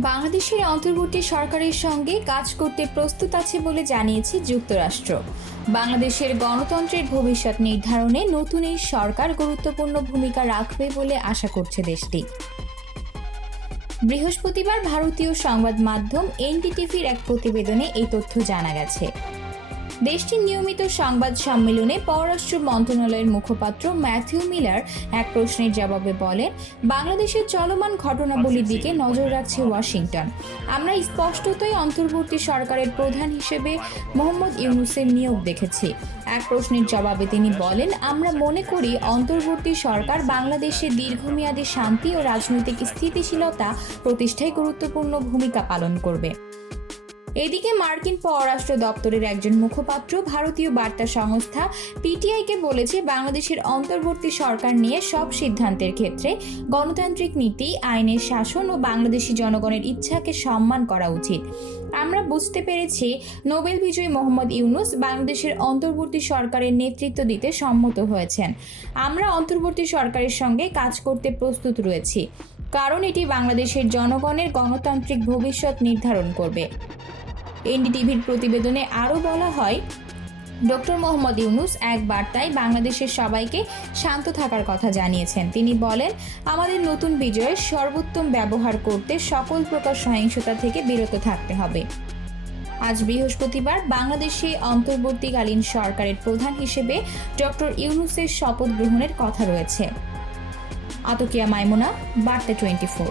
বাংলাদেশের অন্তর্বর্তী সরকারের সঙ্গে কাজ করতে প্রস্তুত আছে বলে জানিয়েছে যুক্তরাষ্ট্র। বাংলাদেশের গণতন্ত্রের ভবিষ্যৎ নির্ধারণে নতুন এই সরকার গুরুত্বপূর্ণ ভূমিকা রাখবে বলে আশা করছে দেশটি। বৃহস্পতিবার ভারতীয় সংবাদ মাধ্যম এনডিটিভির এক প্রতিবেদনে এই তথ্য জানা গেছে। দেশটির নিয়মিত সংবাদ সম্মেলনে পররাষ্ট্র মন্ত্রণালয়ের মুখপাত্র ম্যাথিউ মিলার এক প্রশ্নের জবাবে বলেন, বাংলাদেশের চলমান ঘটনাবলীর দিকে নজর রাখছে ওয়াশিংটন। আমরা স্পষ্টতই অন্তর্বর্তী সরকারের প্রধান হিসেবে মোহাম্মদ ইউনূসের নিয়োগ দেখেছি। এক প্রশ্নের জবাবে তিনি বলেন, আমরা মনে করি অন্তর্বর্তী সরকার বাংলাদেশে দীর্ঘমেয়াদী শান্তি ও রাজনৈতিক স্থিতিশীলতা প্রতিষ্ঠায় গুরুত্বপূর্ণ ভূমিকা পালন করবে। এদিকে মার্কিন পররাষ্ট্র দপ্তরের একজন মুখপাত্র ভারতীয় বার্তা সংস্থা পিটিআইকে বলেছে, বাংলাদেশের অন্তর্বর্তী সরকার নিয়ে সব সিদ্ধান্তের ক্ষেত্রে গণতান্ত্রিক নীতি, আইনের শাসন ও বাংলাদেশি জনগণের ইচ্ছাকে সম্মান করা উচিত। আমরা বুঝতে পেরেছি নোবেল বিজয়ী মোহাম্মদ ইউনূস বাংলাদেশের অন্তর্বর্তী সরকারের নেতৃত্ব দিতে সম্মত হয়েছেন। আমরা অন্তর্বর্তী সরকারের সঙ্গে কাজ করতে প্রস্তুত রয়েছি, কারণ এটি বাংলাদেশের জনগণের গণতান্ত্রিক ভবিষ্যৎ নির্ধারণ করবে। এনডিটিভির প্রতিবেদনে আরও বলা হয়, ডক্টর মোহাম্মদ ইউনূস এক বার্তায় বাংলাদেশের সবাইকে শান্ত থাকার কথা জানিয়েছেন। তিনি বলেন, আমাদের নতুন বিজয়ের সর্বোত্তম ব্যবহার করতে সকল প্রকার সহিংসতা থেকে বিরত থাকতে হবে। আজ বৃহস্পতিবার বাংলাদেশে অন্তর্বর্তীকালীন সরকারের প্রধান হিসেবে ডক্টর ইউনূসের শপথ গ্রহণের কথা রয়েছে। আতকিয়া মাইমুনা, বার্তা 24।